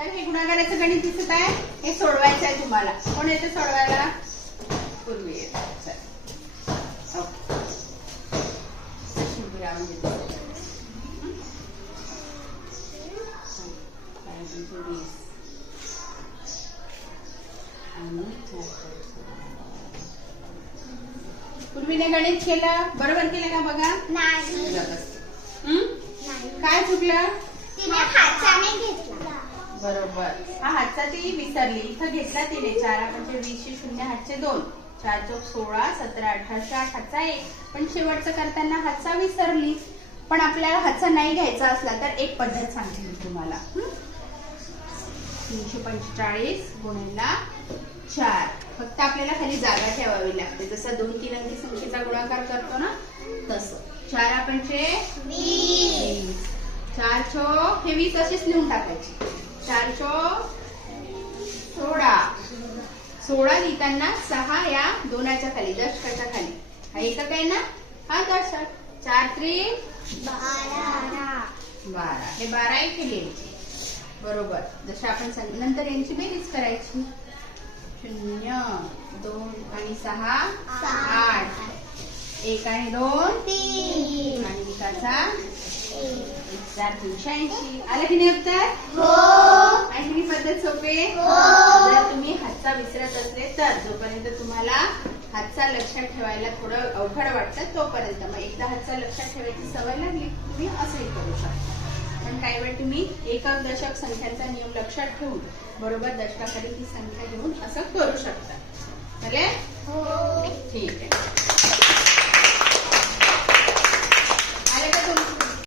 तर हे गुणाकाराचं गणित दिसत आहे, हे सोडवायचं आहे तुम्हाला. कोण येतं सोडवायला? पूर्वी येतं. पूर्वीने गणित केलं, बरोबर केलं का बघा? नाही. काय चुकलं? तिने हातचा नाही घेतला. बरोबर, हा हातचा ती विसरली. इथं घेतला तिने 4 पंचे 20 0 हातचे 2, 4 चौक 16, 17 18 8 हातचा 1. पण शेवटचं करताना हातचा विसरली. पण आपल्याला हातचा नाही घ्यायचा असला तर एक पद्धत सांगते मी तुम्हाला. 345 गुणिले 4. फक्त आपल्याला खाली जागा ठेवावी लागते. जसं 2-3 अंकी संख्येचा गुणाकार करतो ना तसं. 4 पंचे 20, 4 चौक हे 20 अशीच लिहून टाकायची. 4 चौक 16, 16 लिहिताना 6 या 2च्या खाली, दशकाच्या खाली. हा एकक आहे ना, हा दशक. 4 त्रिक 12, हे 12 इथे लिहायचे. बरोबर, जसं आपण नंतर यांची बेरीज करायची. 0, 2 आणि 6 8, 1 आणि 2 3 आणि एकाचा 380. आलं की नाही उत्तर? आणि ही पद्धत सोपी. जर तुम्ही हातचा विसरत असले तर जोपर्यंत तुम्हाला हातचा लक्षात ठेवायला थोडं अवघड वाटतं तोपर्यंत, मग एकदा हातचा लक्षात ठेवायची सवय लागली तुम्ही असंही करू शकता. पण काही वेळ तुम्ही एकक दशक संख्यांचा नियम लक्षात ठेवून बरोबर दशकाखाली ती संख्या घेऊन असं करू शकता. चालेल? ठीक आहे.